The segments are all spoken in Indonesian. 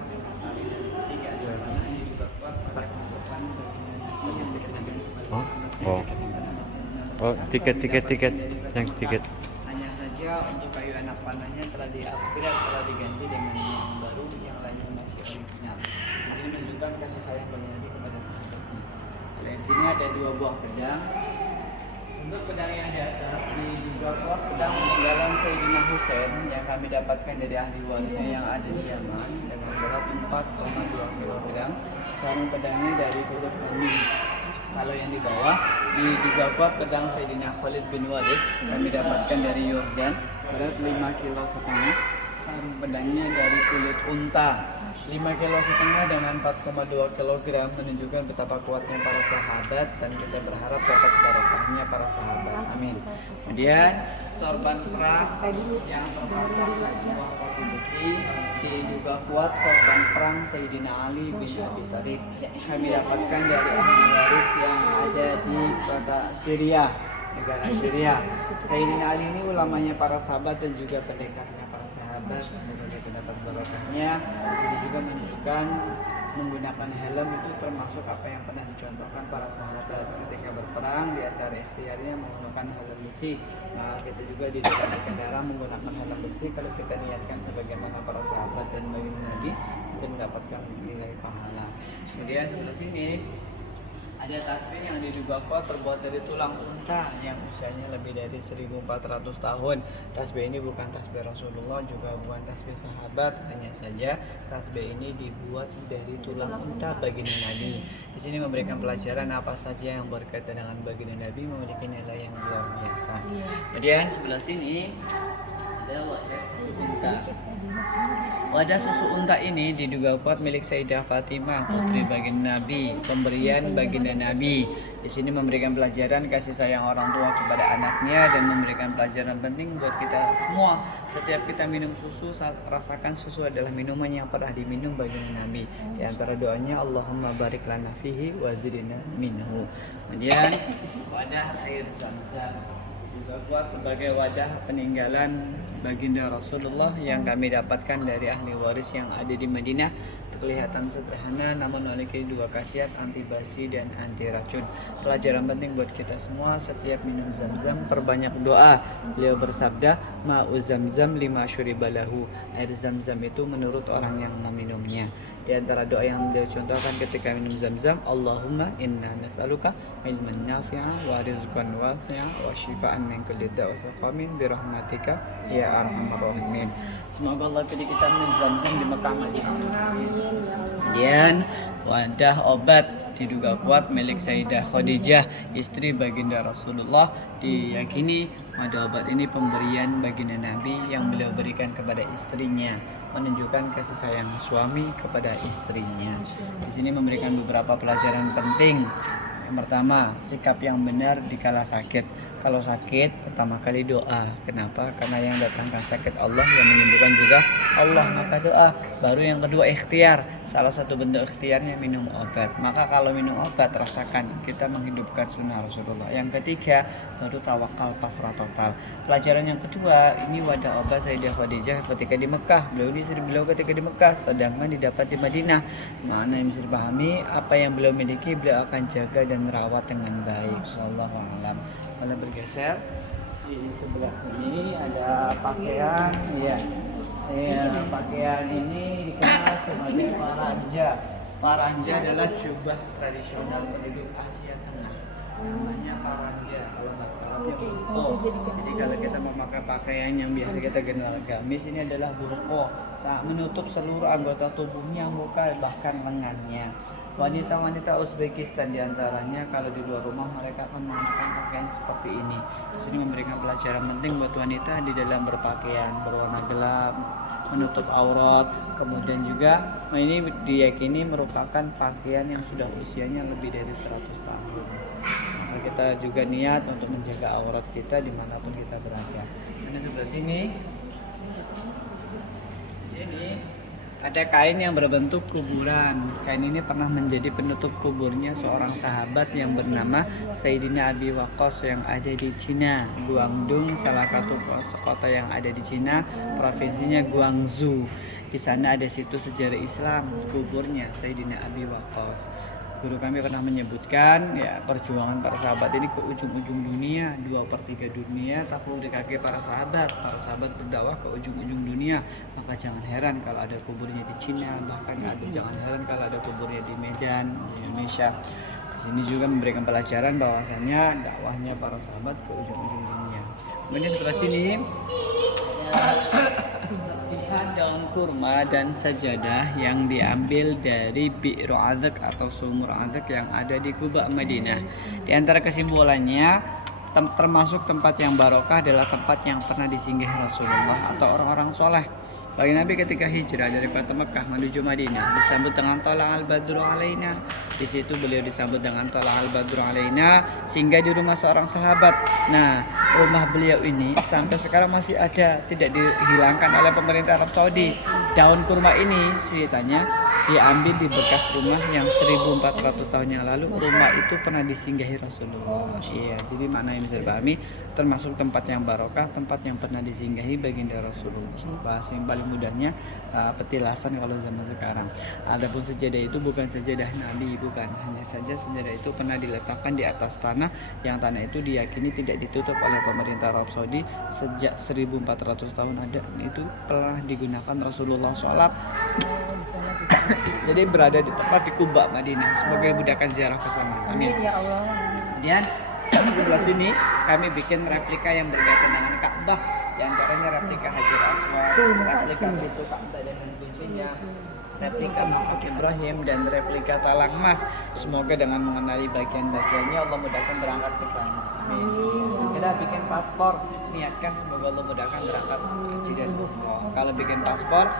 lengkap dengan tali dan tiga ini juga kuat pada kehidupan Oh, oh, oh, tiket yang tiket. hanya saja untuk kayu anak panahnya telah diupgrade, telah diganti dengan yang baru, yang lainnya masih original. Di sini menunjukkan kasih sayang Bang Nabi kepada sahabatnya. Di sini ada dua buah pedang. Untuk pedang yang di atas dibuat pedang peninggalan Sayyidina Husain yang kami dapatkan dari ahli warisnya yang ada di Yaman dengan berat 4,2 kg. Sarung pedangnya dari kulit kambing. Kalau yang di bawah juga kuat pedang Sayyidina Khalid bin Walid kami dapatkan dari Yordan berat 5,5 kg. Sarung pedangnya dari kulit unta 5,5 kg dengan 4,2 kg menunjukkan betapa kuatnya para sahabat dan kita berharap dapat barokahnya para sahabat. Amin. Kemudian sorban perang yang terpasang di sebuah kopi besi diduga kuat sorban perang Sayyidina Ali bin Abi Thalib. Kami dapatkan dari ahli waris yang ada di kota Syria, negara Syria. Sayyidina Ali ini ulamanya para sahabat dan juga pendekarnya para sahabat. Semoga kita dapat barokahnya. Di sini juga menunjukkan menggunakan helm itu termasuk apa yang pernah dicontohkan para sahabat ketika berperang, di antara ikhtiarnya menggunakan helm besi. Nah, kita juga di dalam kendaraan menggunakan helm besi kalau kita niatkan sebagaimana para sahabat dan baginda Nabi, kita mendapatkan nilai pahala. Kemudian sebelah sini ada tasbih yang diduga kuat terbuat dari tulang unta yang usianya lebih dari 1400 tahun. Tasbih ini bukan tasbih Rasulullah, juga bukan tasbih sahabat, hanya saja tasbih ini dibuat dari tulang unta baginda Nabi. Di sini memberikan pelajaran apa saja yang berkaitan dengan baginda Nabi memiliki nilai yang luar biasa. Kemudian sebelah sini ada wadah susu unta. Wadah susu unta ini diduga kuat milik Sayyidah Fatimah, putri baginda Nabi, pemberian baginda Nabi. Di sini memberikan pelajaran kasih sayang orang tua kepada anaknya dan memberikan pelajaran penting buat kita semua. Setiap kita minum susu, rasakan susu adalah minuman yang pernah diminum baginda Nabi. Di antara doanya Allahumma barik lana fihi wa zidna minhu. Kemudian wadah air Zam-Zam juga kuat sebagai wadah peninggalan baginda Rasulullah yang kami dapatkan dari ahli waris yang ada di Madinah. Kelihatan sederhana namun memiliki dua khasiat, anti basi dan anti racun. Pelajaran penting buat kita semua, setiap minum Zam-Zam perbanyak doa. Beliau bersabda, ma'u Zam-Zam lima syuribalahu. Air Zam-Zam itu menurut orang yang meminumnya. Di antara doa yang beliau contohkan ketika minum Zam-Zam, Allahumma inna nas'aluka ilman nafi'a wa rizqan wasi'a wa shifaan min kulli da'a wa saqamin bi rahmatika ya arhamar rahimin. Semoga Allah pilih kita minum Zam-Zam di Mekah Madinah. Kemudian wadah obat diduga kuat milik Sayyidah Khadijah, istri baginda Rasulullah. Diyakini wadah obat ini pemberian baginda Nabi yang beliau berikan kepada istrinya, menunjukkan kasih sayang suami kepada istrinya. Di sini memberikan beberapa pelajaran penting. Yang pertama, sikap yang benar dikala sakit. Kalau sakit, pertama kali doa. Kenapa? Karena yang datangkan sakit Allah, yang menyembuhkan juga Allah. Maka doa. Baru yang kedua, ikhtiar. Salah satu bentuk ikhtiarnya minum obat. Maka kalau minum obat, rasakan kita menghidupkan sunnah Rasulullah. Yang ketiga, baru tawakal pasrah total. Pelajaran yang kedua, ini wadah obat Sayyidah Khadijah ketika di Mekah. Beliau ketika di Mekah, sedangkan didapat di Madinah. Mana yang bisa dipahami, apa yang beliau miliki, beliau akan jaga dan rawat dengan baik. Wallahu a'lam. Kalau bergeser di sebelah sini ada pakaian, ya, pakaian ini dikenal sebagai paranja. Paranja adalah jubah tradisional penduduk Asia Tengah. Namanya paranja kalau bahasa Arabnya burko. Jadi kalau kita memakai pakaian yang biasa kita kenal gamis, ini adalah burko, menutup seluruh anggota tubuhnya, muka bahkan lengannya. Wanita-wanita Uzbekistan diantaranya kalau di luar rumah mereka akan menggunakan pakaian seperti ini. Di sini memberikan pelajaran penting buat wanita di dalam berpakaian berwarna gelap, menutup aurat. Kemudian juga ini diyakini merupakan pakaian yang sudah usianya lebih dari 100 tahun. Maka kita juga niat untuk menjaga aurat kita dimanapun kita berada. Ini sebelah sini. ada kain yang berbentuk kuburan. Kain ini pernah menjadi penutup kuburnya seorang sahabat yang bernama Sayyidina Abi Waqqas yang ada di Cina, Guangdong, salah satu kota yang ada di Cina, provinsinya Guangzhou. Di sana ada situs sejarah Islam, kuburnya Sayyidina Abi Waqqas. Guru kami pernah menyebutkan ya perjuangan para sahabat ini ke ujung-ujung dunia, 2/3 dunia takluk di kaki para sahabat. Para sahabat berdakwah ke ujung-ujung dunia. Maka jangan heran kalau ada kuburnya di Cina, bahkan jangan heran kalau ada kuburnya di Medan, di Indonesia. Di sini juga memberikan pelajaran bahwasanya dakwahnya para sahabat ke ujung-ujung dunia. Kemudian sebelah sini serpihan daun kurma dan sajadah yang diambil dari Bi'ru Azak atau sumur Azak yang ada di Quba, Madinah. Di antara kesimpulannya, termasuk tempat yang barokah adalah tempat yang pernah disinggahi Rasulullah atau orang-orang soleh. Bagi Nabi ketika hijrah dari kota Mekah menuju Madinah disambut dengan Thala al-Badru alaina. Di situ beliau disambut dengan Thala al-Badru alaina sehingga di rumah seorang sahabat. Nah, rumah beliau ini sampai sekarang masih ada, tidak dihilangkan oleh pemerintah Arab Saudi. Daun kurma ini ceritanya diambil di bekas rumah yang 1400 tahun yang lalu. Rumah itu pernah disinggahi Rasulullah. Iya, jadi makna yang bisa dipahami termasuk tempat yang barokah, tempat yang pernah disinggahi baginda Rasulullah. Bahasa yang paling mudahnya petilasan kalau zaman sekarang. Adapun sejadah itu bukan sejadah Nabi, bukan. Hanya saja sejadah itu pernah diletakkan di atas tanah yang tanah itu diyakini tidak ditutup oleh pemerintah Arab Saudi sejak 1400 tahun ada. Itu pernah digunakan Rasulullah sholat. Jadi berada di tempat di Quba, Madinah. Semoga dimudahkan ziarah ke sana. Amin. Ya Allah. Kemudian di sebelah sini kami bikin replika yang berkaitan dengan Ka'bah. Di antaranya replika Hajar Aswad, replika pintu Ka'bah dengan kuncinya, replika Makam Ibrahim dan replika talang emas. Semoga dengan mengenali bagian-bagiannya Allah mudahkan berangkat ke sana. Amin. Segera bikin paspor, niatkan semoga Allah mudahkan berangkat haji dan umroh. Kalau bikin paspor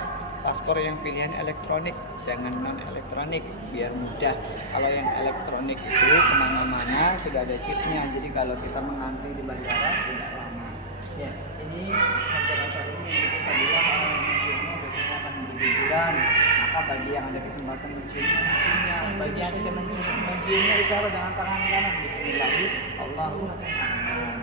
yang pilihan elektronik, jangan non elektronik biar mudah. Kalau yang elektronik itu kemana-mana sudah ada chipnya, jadi kalau kita mengantri di bandara tidak lama. Ya, ini Hajar Aswad ini apabila orang yang menciumnya biasanya akan berguguran. Maka bagi yang ada kesempatan menciumnya, bagi yang tidak menciumnya isyarat dengan tangan kanan. Bismillahirrahmanirrahim.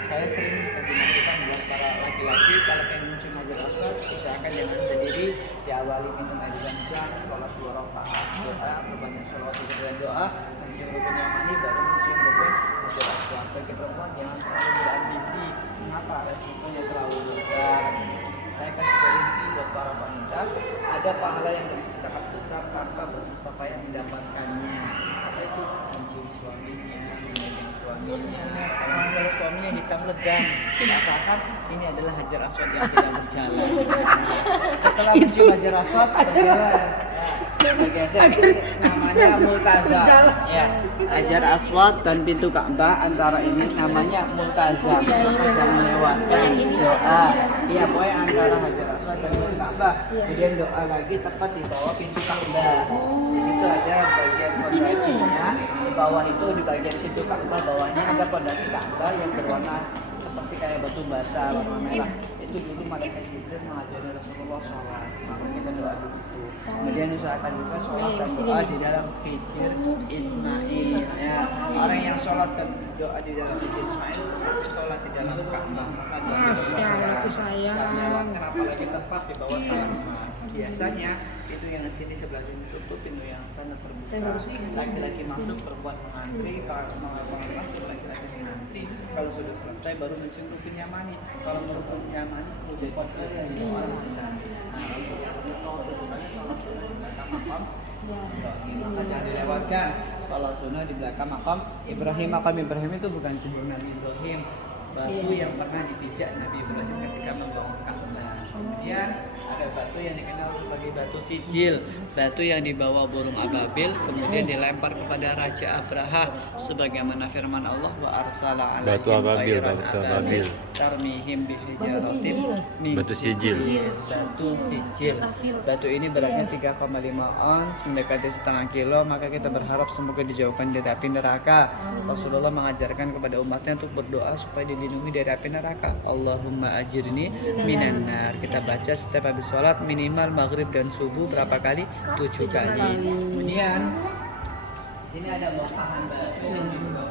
Saya sering kasih masukan buat para laki-laki kalau pengen mencium Hajar Aswad, usahakan jangan sendiri, diawali minum air zam-zam, sholat 2 rakaat, doa, berbanyak sholat dan doa, mencium rukun yang mani, baru mencium rukun Hajar Aswad. Bagi perempuan jangan terlalu berambisi, kenapa? Resikonya terlalu besar. Saya kasih polisi buat para wanita, ada pahala yang begitu sangat besar tanpa bersusah payah mendapatkannya. Apa itu? Mencium suaminya, memegang suaminya. Kalau suaminya hitam legam, asalkan ini adalah Hajar Aswad yang sedang berjalan. Setelah mencium Hajar Aswad berjalan, bergeser, namanya multazam. Ya, Hajar Aswad dan pintu Ka'bah antara ini namanya multazam. Jangan lewatkan doa. Iya, pokoknya antara Hajar Aswad dan pintu Ka'bah. Kemudian doa lagi tepat di bawah pintu Ka'bah. Di situ ada bagian fondasinya. Di bawah itu di bagian pintu Ka'bah bawahnya ada fondasi Ka'bah yang berwarna seperti kayak batu bata warna merah. Itu dulu malaikat Jibril mengajari Rasulullah sholat. Maka kita doa di situ. Kemudian usahakan juga sholat dan doa di dalam Hijr Ismail. Ya, orang yang sholat dan doa di dalam Hijr Ismail seperti sholat di dalam Ka'bah. Maka itu sayang. Apalagi tepat di bawah talang emas. Biasanya itu yang sini sebelah sini tutup, pintu yang sana terbuka. Laki-laki masuk, perempuan mengantri. Kalau perempuan masuk, laki-laki mengantri. Kalau sudah selesai baru mencium rukun yamani. Kalau rukun yamani kemudian di sini orang bisa. Nah, kalau sholat sunnah di belakang makam Ibrahim, maka jangan dilewatkan. Sholat sunnah di belakang makam Ibrahim. Makam Ibrahim itu bukan kubur Nabi Ibrahim, batu yang pernah dipijak Nabi Ibrahim ketika membangun Ka'bah. Kemudian ada batu yang dikenal sebagai batu sijil, batu yang dibawa burung ababil kemudian dilempar kepada Raja Abraha sebagaimana firman Allah wa arsala alaihim Batu ababil, batu ababil. tarmihim bihijaratin min Batu sijil. Batu sijil. Batu ini beratnya 3,5 ons, mendekati setengah kilo. Maka kita berharap semoga dijauhkan dari api neraka. Rasulullah mengajarkan kepada umatnya untuk berdoa supaya dilindungi dari api neraka. Allahumma ajirni minan nar. Kita baca setiap habis habis sholat minimal maghrib dan subuh berapa kali? 7 kali. Kemudian di sini ada bongkahan batu yang juga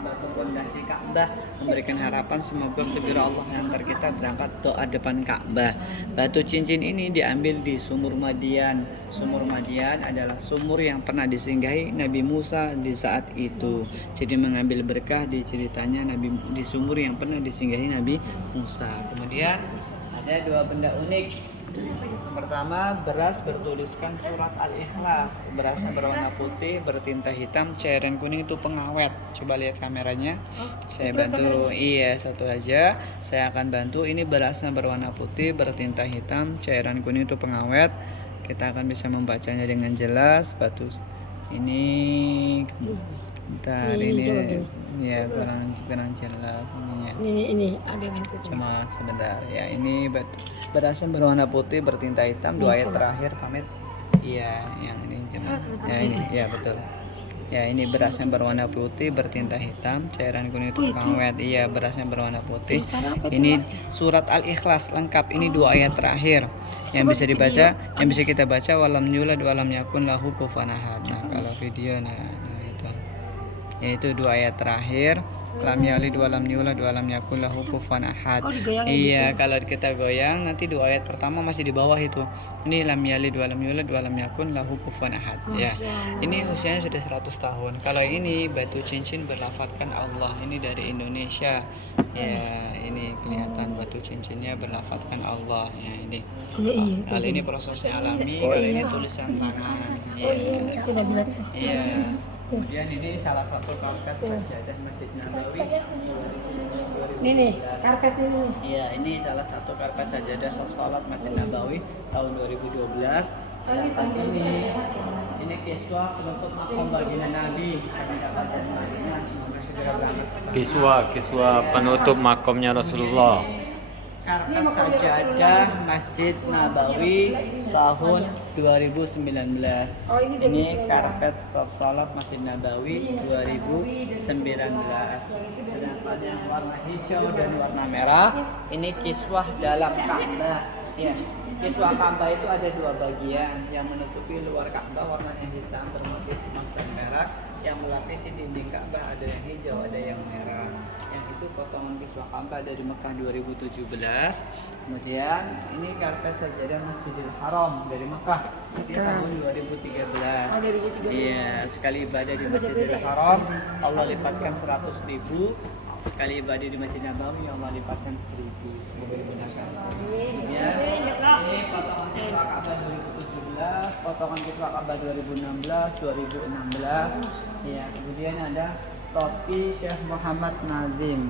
batu fondasi Ka'bah, memberikan harapan semoga segera Allah mengantar kita berangkat doa depan Ka'bah. Batu cincin ini diambil di sumur Madian. Sumur Madian adalah sumur yang pernah disinggahi Nabi Musa di saat itu. Jadi mengambil berkah di ceritanya Nabi di sumur yang pernah disinggahi Nabi Musa. Kemudian ada dua benda unik. Pertama, beras bertuliskan surat Al-Ikhlas. Berasnya berwarna putih, bertinta hitam, cairan kuning itu pengawet. Coba lihat kameranya. Saya bantu. Iya, satu aja. Saya akan bantu. Ini berasnya berwarna putih, bertinta hitam, cairan kuning itu pengawet. Kita akan bisa membacanya dengan jelas. Batu ini bentar ini ya kurang jelas ininya. Ini ada yang putih. Cuma sebentar ya, ini berasnya berwarna putih bertinta hitam, dua ayat terakhir pamit. Iya, yang ini cuma ya ini ya betul. Ya ini berasnya berwarna putih bertinta hitam, cairan kuning itu pengawet. Iya, berasnya berwarna putih. Ini surat Al-Ikhlas lengkap. Ini dua ayat terakhir yang bisa dibaca, yang bisa kita baca walam yulad walam yakun lahu kufuwan ahad. Nah, kalau video itu yaitu dua ayat terakhir, lam yalid walam yulad walam yakul lahu kufuwan ahad. Iya, kalau kita goyang nanti dua ayat pertama masih di bawah itu. Ini lam yalid walam yulad walam yakun lahu kufuwan ahad. Ya. Ini usianya sudah 100 tahun. Kalau ini batu cincin berlafadzkan Allah. Ini dari Indonesia. Ya, ini kelihatan batu cincinnya berlafadzkan Allah. Ya, ini. Kalau ini prosesnya alami, kalau ini tulisan tangan. Iya. Kemudian ini salah satu karpet sajadah Masjid Nabawi. Ini nih, karpet ini. Iya, ini salah satu karpet sajadah salat Masjid Nabawi tahun 2012. Sedangkan ini kiswah penutup makom baginda Nabi kami dapat dari Madinah, semoga segera berangkat. Kiswa penutup makomnya Rasulullah. Karpet sajadah Masjid Nabawi tahun 2019. Ini karpet salat Masjid Nabawi 2019. Sedangkan yang warna hijau dan warna merah ini kiswah dalam Ka'bah. Ya, kiswah Ka'bah itu ada dua bagian. Yang menutupi luar Ka'bah warnanya hitam bermotif emas dan merah. Yang melapisi dinding Ka'bah ada yang hijau, ada yang merah. Yang itu potongan kiswah Ka'bah dari Mekah 2017. Kemudian ini karpet sajadah Masjidil Haram dari Mekah di tahun 2013. Iya, sekali ibadah di Masjidil Haram Allah lipatkan 100.000. Sekali ibadah di Masjid Nabawi Allah lipatkan 1.000. Semoga dimudahkan. Ya, ini potongan kiswah Ka'bah 2017, potongan kiswah Ka'bah 2016, 2016. Ya, kemudian ada topi Syekh Muhammad Nazim.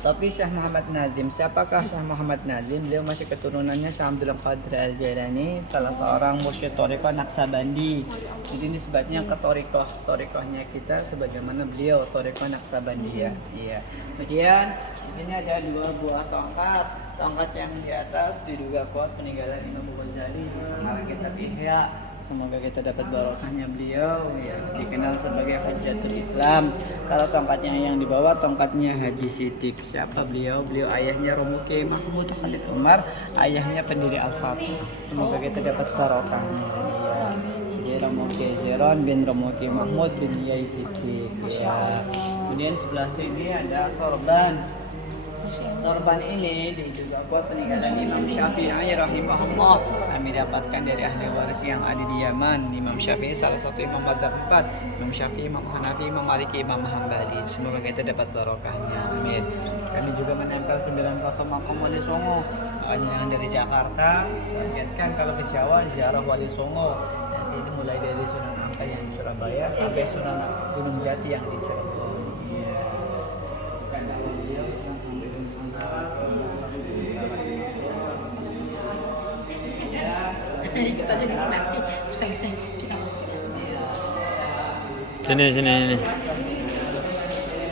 Topi Syekh Muhammad Nazim. Siapakah Syekh Muhammad Nazim? Beliau masih keturunannya Syekh Abdul Qadir Al-Jailani, salah seorang mursyid Thariqah Naqsabandi. Jadi ini sebabnya ke Thariqahnya kita sebagaimana beliau Thariqah Naqsabandi ya. Iya. Kemudian di sini ada dua buah tongkat. Tongkat yang di atas diduga kuat peninggalan Imam Ghazali karena kitab Ihya. Semoga kita dapat barokahnya beliau ya, dikenal sebagai Hujjatul Islam. Kalau tongkatnya yang di bawah tongkatnya Haji Siddiq. Siapa beliau? Beliau ayahnya Romo Kiai Mahmud Khalid Umar, ayahnya pendiri Al-Fatih. Semoga kita dapat barokahnya ya. Jadi Romo Kiai Jeron bin Romo Kiai Mahmud bin Kiai Siddiq ya. Kemudian sebelah sini ada sorban. Sorban ini diduga kuat peninggalan Imam Syafi'i rahimahullah. Kami dapatkan dari ahli waris yang ada di Yaman. Imam Syafi'i salah satu imam mazhab 4. Imam Syafi'i, Imam Hanafi, Imam Maliki, Imam Hambali. Semoga kita dapat barokahnya. Amin. Kami juga menempel 9 foto makam Wali Songo. Makanya yang dari Jakarta, saya lihatkan kalau ke Jawa ziarah Wali Songo. Nanti itu mulai dari Sunan Ampel yang di Surabaya sampai Sunan Gunung Jati yang di Cirebon. Kita jadi nanti selesai kita masuk. Sini.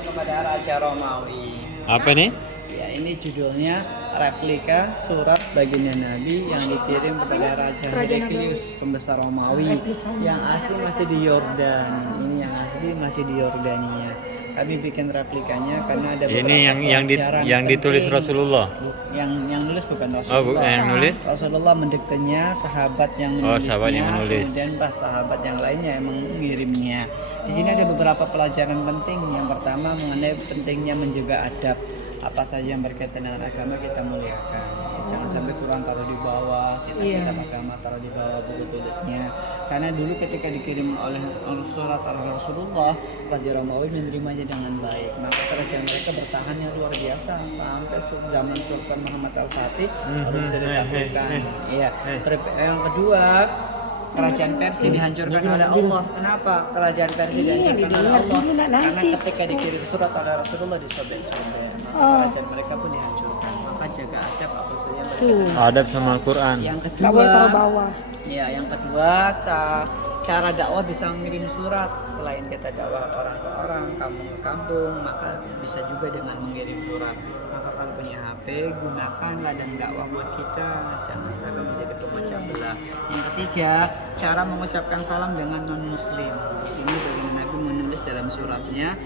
Kepada Raja Romawi. Apa nih? Ya, ini judulnya replika surat baginda Nabi yang dikirim kepada Raja Heraklius, pembesar Romawi. Yang asli masih di Yordan. Ini yang asli masih di Yordania. Kami bikin replikanya karena ada beberapa Ini yang ditulis penting. Rasulullah. Yang nulis bukan Oh, Rasulullah. yang nulis? Rasulullah mendiktenya, sahabat yang Oh, menulisnya, sahabat yang menulis. kemudian pas sahabat yang lainnya emang mengirimnya. Di sini ada beberapa pelajaran penting. Yang pertama mengenai pentingnya menjaga adab. Apa saja yang berkaitan dengan agama kita muliakan. Ya, jangan sampai Quran taruh di bawah, kitab agama taruh di bawah buku tulisnya. Karena dulu ketika dikirim oleh surat oleh Rasulullah, Raja Romawi menerimanya dengan baik. Maka kerajaan mereka bertahan yang luar biasa sampai zaman Sultan Muhammad Al-Fatih baru bisa ditaklukkan. Iya. Yang kedua, kerajaan Persia dihancurkan oleh Allah. Kenapa kerajaan Persia dihancurkan oleh Allah? Karena ketika dikirim surat oleh Rasulullah disobek-sobek, maka kerajaan mereka pun dihancurkan. Maka jaga adab apa saja yang berkaitan. Adab sama Al-Quran. Yang Nggak boleh taruh kedua, bawah. ya yang kedua cara dakwah bisa mengirim surat. Selain kita dakwah orang ke orang, kampung ke kampung, maka bisa juga dengan mengirim surat. Maka kalau punya HP, gunakan ladang dakwah buat kita, jangan sampai menjadi pemecah belah. Yang ketiga, cara mengucapkan salam dengan non muslim. Di sini baginda Nabi menulis dalam suratnya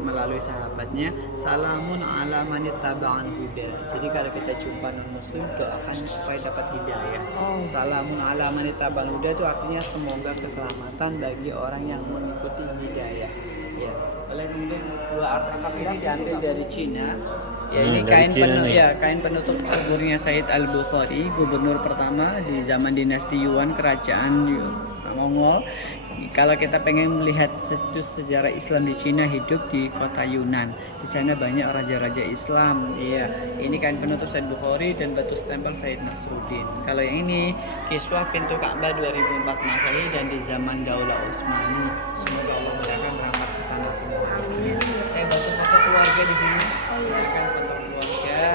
melalui sahabatnya, salamun ala manittaba'an huda. Jadi kalau kita jumpa non muslim, doakan supaya dapat hidayah. Salamun ala manittaba'an huda itu artinya semoga keselamatan bagi orang yang mengikuti hidayah. Ya. Oleh kemudian dua artefak ini diambil dari Cina. Ya, ini dari Cina nih. kain penutup kuburnya Said Al-Bukhari, gubernur pertama di zaman dinasti Yuan, kerajaan Mongol. Kalau kita pengen melihat sejarah Islam di Cina, hidup di kota Yunan. Di sana banyak raja-raja Islam. Iya, ini kain penutup Said Bukhari dan batu stempel Said Nasruddin. Kalau yang ini kiswah pintu Ka'bah 2004 Masehi dan di zaman Daulah Utsmani. Semoga Allah memberikan rahmat ke sana semua. Saya bantu foto keluarga di sini. Silakan foto keluarga.